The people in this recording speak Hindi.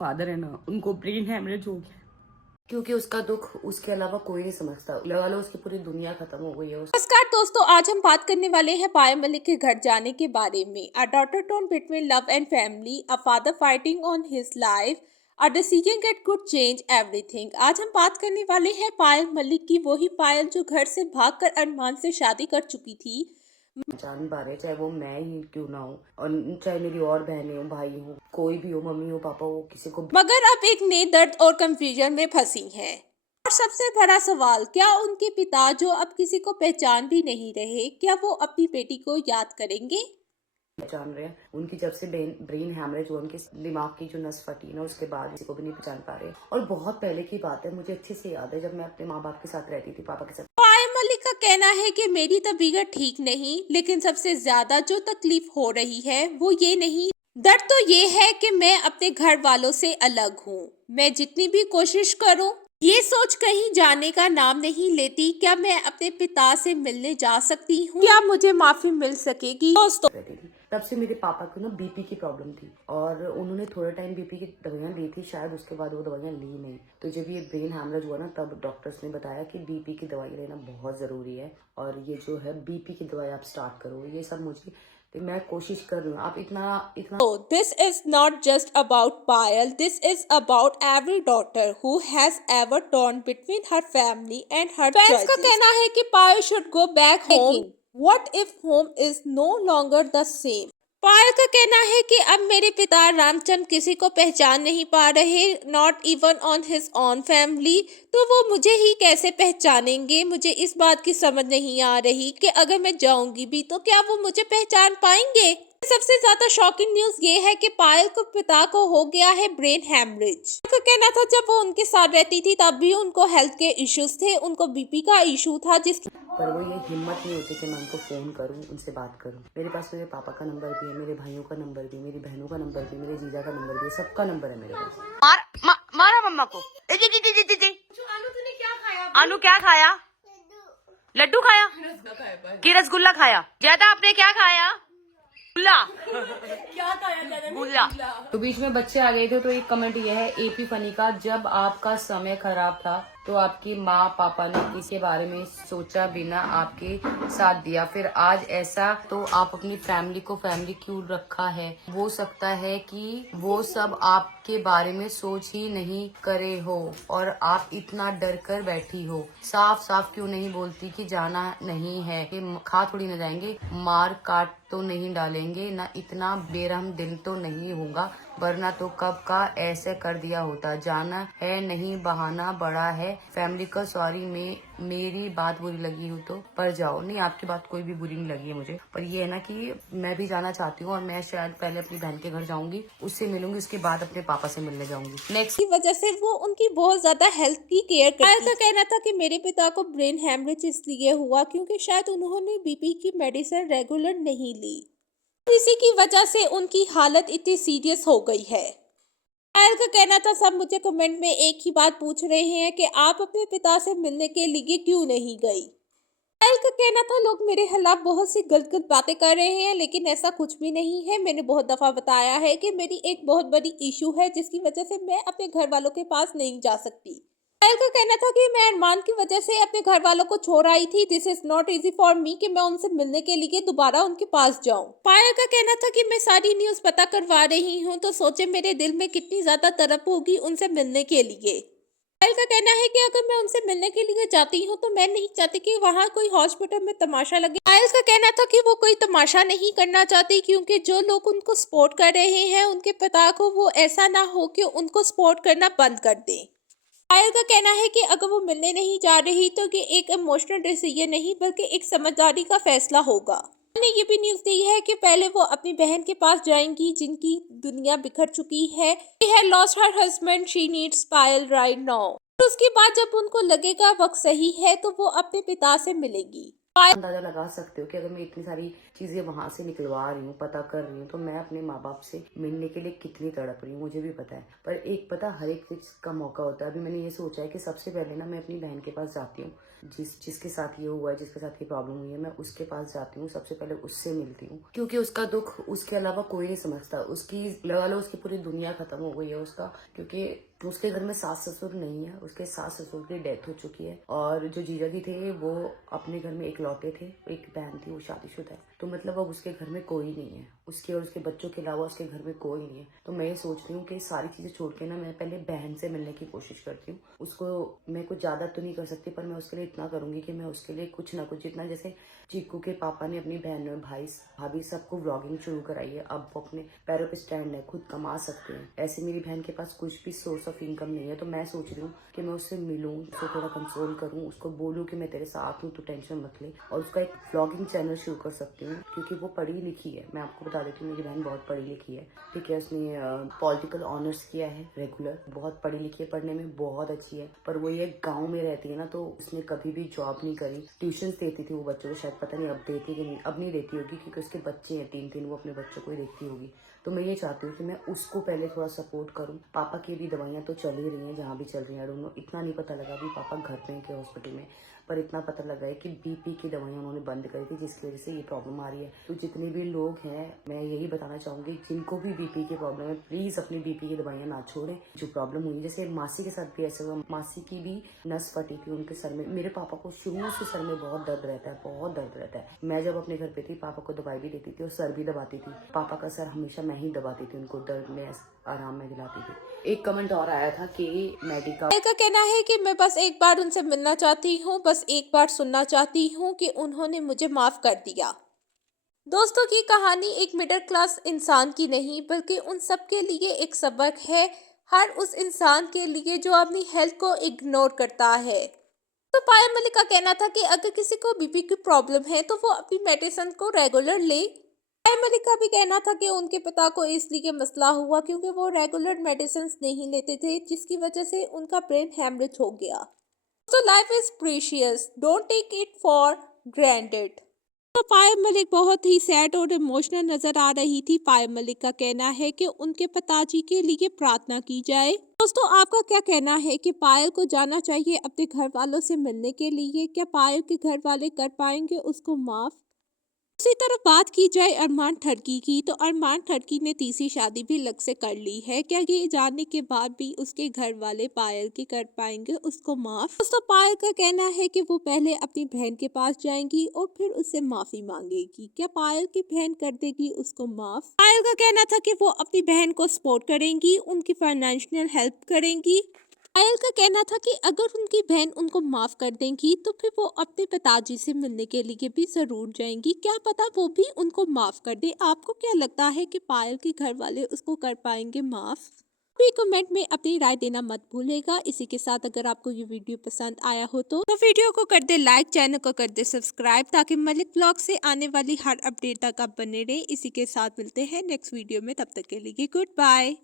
फादर है ना, उनको ब्रेन हैमरेज हो गया क्योंकि उसका दुख उसके अलावा कोई नहीं समझता। लगा लो उसकी पूरी दुनिया खत्म हो गई है। नमस्कार दोस्तों, आज हम बात करने वाले हैं पायल मलिक के घर जाने के बारे में। A daughter tone between love and family, a father fighting on his life, a decision that could change everything. आज हम बात करने वाले हैं पायल मलिक की, वही पायल जो घर से भागकर अरमान से शादी कर चुकी थी। जान पा रहे, चाहे वो मैं ही क्यों ना हो और चाहे मेरी और बहनें हो, भाई हो, कोई भी हो, मम्मी हो, पापा हो, किसी को। मगर अब एक नए दर्द और कंफ्यूजन में फंसी हैं। और सबसे बड़ा सवाल, क्या उनके पिता जो अब किसी को पहचान भी नहीं रहे, क्या वो अपनी बेटी को याद करेंगे? पहचान रहे हैं। उनकी जब से ब्रेन हैमरेज हुआ, उनके दिमाग की जो नस फटी ना, उसके बाद किसी को भी नहीं पहचान पा रहे। और बहुत पहले की बात है, मुझे अच्छे से याद है जब मैं अपने माँ बाप के साथ रहती थी, पापा के साथ। पायल मलिक का कहना है कि मेरी तबीयत ठीक नहीं, लेकिन सबसे ज्यादा जो तकलीफ हो रही है वो ये नहीं, दर्द तो ये है कि मैं अपने घर वालों से अलग हूँ। मैं जितनी भी कोशिश करूँ, ये सोच कहीं जाने का नाम नहीं लेती। क्या मैं अपने पिता से मिलने जा सकती हूँ? क्या मुझे माफी मिल सकेगी? दोस्तों, रहती थी तब से मेरे पापा को ना बीपी की प्रॉब्लम थी और उन्होंने थोड़े टाइम बीपी की दवाइयाँ ली थी, शायद उसके बाद वो दवाइयाँ ली नहीं। तो जब ये ब्रेन हैमरेज हुआ ना, तब डॉक्टर्स ने बताया कि बीपी की दवाई लेना बहुत जरूरी है और ये जो है बीपी की दवाई आप स्टार्ट करो। ये सब मुझे, तो मैं कोशिश कर रही हूँ। आप इतना इतना this is not just about Payal, this is about every daughter who has ever torn between her family and her choices. Fans का कहना है कि पायल should go back home. लेकिन what if home is no longer the same? पायल का कहना है कि अब मेरे पिता रामचंद किसी को पहचान नहीं पा रहे, not even on his on family, तो वो मुझे ही कैसे पहचानेंगे? मुझे इस बात की समझ नहीं आ रही कि अगर मैं जाऊंगी भी तो क्या वो मुझे पहचान पाएंगे? सबसे ज्यादा शॉकिंग न्यूज ये है कि पायल को पिता को हो गया है ब्रेन हैमरेज। उनका कहना था जब वो उनके साथ रहती थी तब भी उनको हेल्थ के इश्यूज थे, उनको बीपी का इशू था, जिसकी पर वो ये हिम्मत नहीं होती कि मैं उनको फोन करूं, उनसे बात करूं। मेरे पास मेरे पापा का नंबर भी है, मेरे भाइयों का नंबर भी, मेरी बहनों का नंबर भी, मेरे जीजा का नंबर भी, सबका नंबर है मेरे पास। मारा मम्मा को। आलू तूने क्या खाया? आलू क्या खाया? लड्डू खाया कि रसगुल्ला खाया? ज्यादा आपने क्या खाया? गुल्ला। क्या खाया? गुल्ला। तो बीच में बच्चे आ गए थे, तो एक कमेंट ये है एपी फनी का, जब आपका समय खराब था तो आपकी माँ पापा ने इसके बारे में सोचा बिना आपके साथ दिया, फिर आज ऐसा तो आप अपनी फैमिली को फैमिली क्यों रखा है? हो सकता है कि वो सब आपके बारे में सोच ही नहीं करे हो और आप इतना डर कर बैठी हो। साफ साफ क्यों नहीं बोलती कि जाना नहीं है, कि खा थोड़ी न जाएंगे, मार काट तो नहीं डालेंगे ना, इतना बेरहम दिल तो नहीं होगा, वरना तो कब का ऐसे कर दिया होता। जाना है नहीं, बहाना बड़ा है फैमिली का। सॉरी मेरी बात बुरी लगी हो तो, पर जाओ। नहीं, आपकी बात कोई भी बुरी नहीं लगी है मुझे, पर ये है ना कि मैं भी जाना चाहती हूँ और मैं शायद पहले अपनी बहन के घर जाऊंगी, उससे मिलूंगी, उसके बाद अपने पापा से मिलने जाऊंगी। नेक्स्ट की वजह से वो उनकी बहुत ज्यादा हेल्थ की केयर करती। पायल का कहना था कि मेरे पिता को ब्रेन हैमरेज इसलिए हुआ क्योंकि शायद उन्होंने बीपी की मेडिसिन रेगुलर नहीं ली, इसी की वजह से उनकी हालत इतनी सीरियस हो गई है। पायल का कहना था सब मुझे कमेंट में एक ही बात पूछ रहे हैं कि आप अपने पिता से मिलने के लिए क्यों नहीं गई। पायल का कहना था लोग मेरे खिलाफ बहुत सी गलत गलत बातें कर रहे हैं, लेकिन ऐसा कुछ भी नहीं है। मैंने बहुत दफा बताया है कि मेरी एक बहुत बड़ी इशू है जिसकी वजह से मैं अपने घर वालों के पास नहीं जा सकती। पायल का कहना था कि मैं अरमान की वजह से अपने घर वालों को छोड़ आई थी। This is not easy for me कि मैं उनसे मिलने के लिए दोबारा उनके पास जाऊं। पायल का कहना था कि मैं सारी न्यूज पता करवा रही हूं, तो सोचे मेरे दिल में कितनी ज्यादा तड़प होगी उनसे मिलने के लिए। पायल का कहना है कि अगर मैं उनसे मिलने के लिए जाती हूँ तो मैं नहीं चाहती कि वहाँ कोई हॉस्पिटल में तमाशा लगे। पायल का कहना था कि वो कोई तमाशा नहीं करना चाहती, क्योंकि जो लोग उनको सपोर्ट कर रहे हैं उनके पिता को वो ऐसा ना हो कि उनको सपोर्ट करना बंद कर दें। पायल का कहना है कि अगर वो मिलने नहीं जा रही तो ये एक इमोशनल डिसीजन नहीं बल्कि एक समझदारी का फैसला होगा। ने ये भी न्यूज दी है कि पहले वो अपनी बहन के पास जाएंगी जिनकी दुनिया बिखर चुकी है। She had lost her husband, she needs Payal right now। उसके बाद जब उनको लगेगा वक्त सही है तो वो अपने पिता से मिलेगी। अंदाजा लगा सकते हो कि अगर मैं इतनी सारी चीजें वहां से निकलवा रही हूँ, पता कर रही हूँ, तो मैं अपने माँ बाप से मिलने के लिए कितनी तड़प रही हूँ मुझे भी पता है। पर एक पता हर एक चीज का मौका होता है। अभी मैंने ये सोचा है कि सबसे पहले ना मैं अपनी बहन के पास जाती हूँ, जिसके साथ ये हुआ है, जिसके साथ ये प्रॉब्लम हुई है, मैं उसके पास जाती हूँ, सबसे पहले उससे मिलती हूँ, क्योंकि उसका दुख उसके अलावा कोई नहीं समझता। उसकी लगा लो उसकी पूरी दुनिया खत्म हो गई है उसका, क्योंकि उसके घर में सास ससुर नहीं है, उसके सास ससुर की डेथ हो चुकी है, और जो जीजा जी थे वो अपने घर में इकलौते थे, एक बहन थी वो शादीशुदा है, तो मतलब अब उसके घर में कोई नहीं है, उसके और उसके बच्चों के अलावा उसके घर में कोई नहीं है। तो मैं ये सोच रही हूँ कि सारी चीजें छोड़ के ना मैं पहले बहन से मिलने की कोशिश करती हूँ। उसको मैं कुछ ज्यादा तो नहीं कर सकती, पर मैं उसके लिए इतना करूंगी कि मैं उसके लिए कुछ ना कुछ, जितना जैसे चीकू के पापा ने अपनी बहन और भाई भाभी सबको व्लॉगिंग शुरू कराई है, अब वो अपने पैरों पे स्टैंड है, खुद कमा सकते हैं। ऐसे मेरी बहन के पास कुछ भी सोर्स ऑफ इनकम नहीं है, तो मैं सोच रही हूँ कि मैं उससे मिलूं, उसको थोड़ा कंसोल करूँ, उसको बोलूँ कि मैं तेरे साथ हूँ, तू टेंशन मत ले, और उसका एक व्लॉगिंग चैनल शुरू कर सकती हूँ, क्योंकि वो पढ़ी लिखी है। मैं आपको बता देती हूँ मेरी बहन बहुत पढ़ी लिखी है, ठीक है, उसने पॉलिटिकल ऑनर्स किया है रेगुलर, बहुत पढ़ी लिखी है, पढ़ने में बहुत अच्छी है, पर वो ये गाँव में रहती है ना, तो उसने कभी भी जॉब नहीं करी। ट्यूशन देती थी वो बच्चों को, शायद पता नहीं अब देती कि नहीं, अब नहीं देती होगी क्योंकि उसके बच्चे हैं 3 वो अपने बच्चों को ही देखती होगी। तो मैं ये चाहती हूँ कि मैं उसको पहले थोड़ा सपोर्ट करूँ। पापा की भी दवाइयाँ तो चल ही रही हैं जहाँ भी चल रही हैं, उन्होंने इतना नहीं पता लगा कि पापा घर पे हैं कि हॉस्पिटल में, पर इतना पता लगा है कि बीपी की दवाइयाँ उन्होंने बंद करी थी, जिसकी वजह से ये प्रॉब्लम आ रही है। तो जितने भी लोग हैं मैं यही बताना चाहूँगी, जिनको भी बीपी की प्रॉब्लम है प्लीज़ अपनी बीपी की दवाइयाँ ना छोड़ें। जो प्रॉब्लम हुई, जैसे मासी के साथ भी ऐसा हुआ, मासी की भी नस फटी थी उनके सर में। मेरे पापा को शुरू से सर में बहुत दर्द रहता है, बहुत दर्द रहता है। मैं जब अपने घर पे थी पापा को दवाई भी देती थी और सर भी दबाती थी। पापा का सर हमेशा मैं ही दबाती थी, उनको दर्द में आराम में दिलाती थी। एक कमेंट और आया था कि मेडिका का कहना है कि मैं बस एक बार उनसे मिलना चाहती हूँ, बस एक बार सुनना चाहती हूँ कि उन्होंने मुझे माफ कर दिया। दोस्तों की कहानी एक मिडिल क्लास इंसान की नहीं बल्कि उन सब के लिए एक सबक है, हर उस इंसान के लिए जो अपनी हेल्थ को इग्नोर करता है। तो पायल मलिक का कहना था कि अगर किसी को बीपी की प्रॉब्लम है तो वो अपनी मेडिसिन को रेगुलर ले। पायल मलिक का भी कहना था कि उनके पिता को इसलिए मसला हुआ क्योंकि वो रेगुलर मेडिसिन नहीं लेते थे, जिसकी वजह से उनका ब्रेन हैमरेज हो गया। तो life is precious, don't take it for granted. तो पायल मलिक बहुत ही सैड और इमोशनल नजर आ रही थी। पायल मलिक का कहना है कि उनके पिताजी के लिए प्रार्थना की जाए। दोस्तों आपका क्या कहना है कि पायल को जाना चाहिए अपने घर वालों से मिलने के लिए? क्या पायल के घर वाले कर पाएंगे उसको माफ? दूसरी तरफ बात की जाए अरमान ठरकी की, तो अरमान ठरकी ने तीसरी शादी भी लग से कर ली है। क्या ये जानने के बाद भी उसके घर वाले पायल के कर पाएंगे उसको माफ? दोस्तों पायल का कहना है कि वो पहले अपनी बहन के पास जाएंगी और फिर उससे माफी मांगेगी। क्या पायल की बहन कर देगी उसको माफ? पायल का कहना था कि वो अपनी बहन को सपोर्ट करेंगी, उनकी फाइनेंशियल हेल्प करेंगी। पायल का कहना था कि अगर उनकी बहन उनको माफ कर देंगी तो फिर वो अपने पिताजी से मिलने के लिए भी जरूर जाएंगी, क्या पता वो भी उनको माफ कर दे। आपको क्या लगता है कि पायल के घर वाले उसको कर पाएंगे माफ? भी कमेंट में अपनी राय देना मत भूलेगा। इसी के साथ अगर आपको ये वीडियो पसंद आया हो तो वीडियो को कर दे लाइक, चैनल को कर दे सब्सक्राइब, ताकि मलिक ब्लॉग से आने वाली हर अपडेट तक आप बने रहे। इसी के साथ मिलते हैं नेक्स्ट वीडियो में, तब तक के लिए गुड बाय।